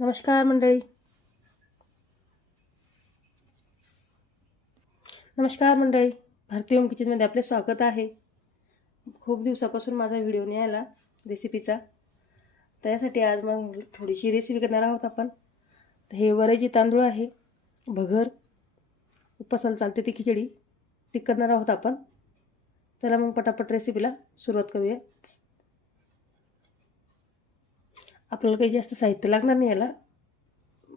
नमस्कार मंडळी. नमस्कार मंडळी. भारतीय होम किचनमध्ये आपले स्वागत आहे. खूप दिवसापासून माझा व्हिडिओ नाही आला रेसिपीचा त्यासाठी आज मग थोडीशी रेसिपी करणार आहोत आपण. हे वरायची तांदूळ आहे भगर उपासाला चालते ती खिचडी. ती करणार आहोत आपण. चला मग पटापट रेसिपीला सुरुवात करूया. आपल्याला काही जास्त साहित्य लागणार नाही याला.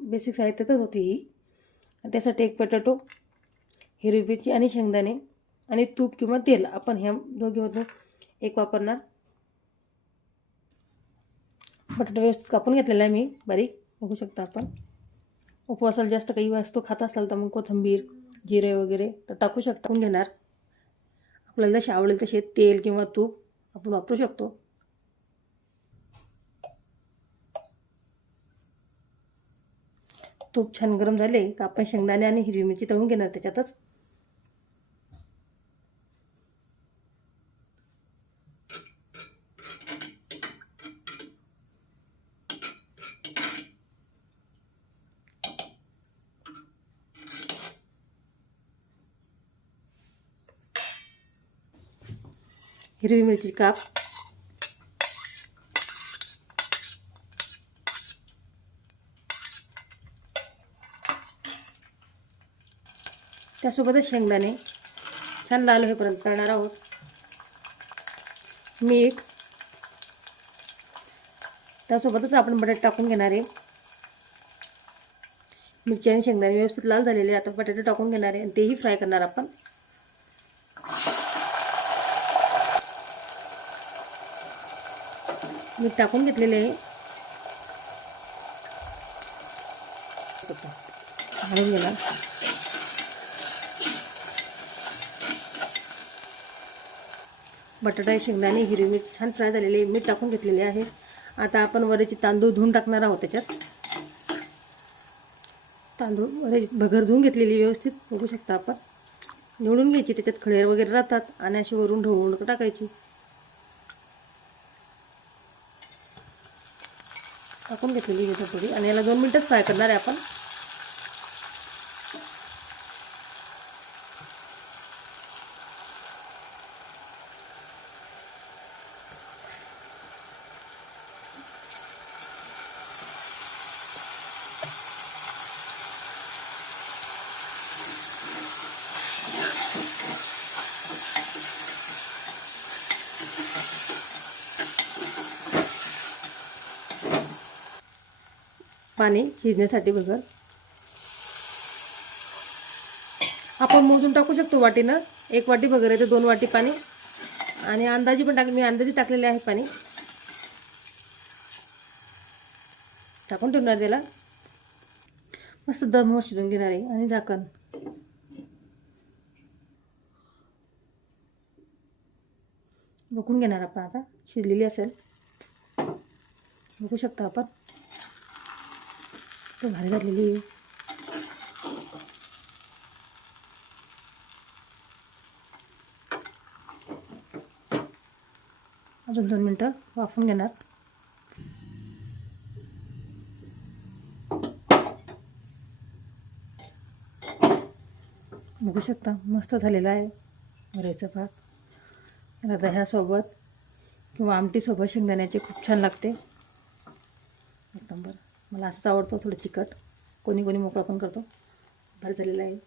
बेसिक साहित्यातच होती ही. त्यासाठी एक बटाटो हिरवी मिरची आणि शेंगदाणे आणि तूप किंवा तेल आपण ह्या दोघीमधून एक वापरणार. बटाटा व्यवस्थित कापून घेतलेला आहे मी बारीक. बघू शकता आपण. उपवासाला जास्त काही वस्तू खात असाल तर मग कोथिंबीर जिरे वगैरे तर टाकू शकता. घेणार. आपल्याला जसे आवडेल तसे तेल किंवा तूप आपण वापरू शकतो. तूप छान गरम झाले का आपण शेंगदाणे आणि हिरवी मिरची तळून घेणार त्याच्यातच? हिरवी मिरची काप. त्यासोबतच शेंगदाणे छान लाल होईपर्यंत करणार आहोत. मीठ त्यासोबतच आपण बटाटे टाकून घेणार आहे. मिरची आणि शेंगदाणे व्यवस्थित लाल झालेले आता बटाटे टाकून घेणार आहे आणि तेही फ्राय करणार आपण. मीठ टाकून घेतलेले आहे. घालून घेणार. बटाटा शेंगदाणे हिरवी मिरची छान फ्राय झालेले मीठ टाकून घेतलेले आहे. आता आपण वरेचे तांदूळ धुवून टाकणार आहोत त्याच्यात. तांदूळ वरे भगर धुवून घेतलेली व्यवस्थित. बघू शकता आपण. निवडून घ्यायची. त्याच्यात खळेर वगैरे राहतात. आणि अशी वरून ढवळून टाकायची. टाकून घेतलेली थोडी. आणि याला दोन मिनटं फ्राय करणार आहे आपण. पाणी शिजण्यासाठी बघा. आपण मोजून टाकू शकतो वाटीनं. एक वाटी वगैरे तर दोन वाटी पाणी. आणि अंदाजी पण टाक मी अंदाजी टाकलेले आहे पाणी. टाकून ठेवणार त्याला. मस्त दमवर शिजून घेणार आहे. आणि झाकण. बघून घेणार आपण आता. शिजलेली असेल. बघू शकता आपण. तर भारी झालेली आहे. अजून दोन मिनटं वाफून घेणार. बघू शकता मस्त झालेला आहे. वऱ्याचा भात. दह्यासोबत किंवा आमटीसोबत शेंगदाण्याचे खूप छान लागते. एकदम बरं मला असंच आवडतो थोडं चिकट. कोणी कोणी मोकळा पण करतो. भारी झालेला आहे.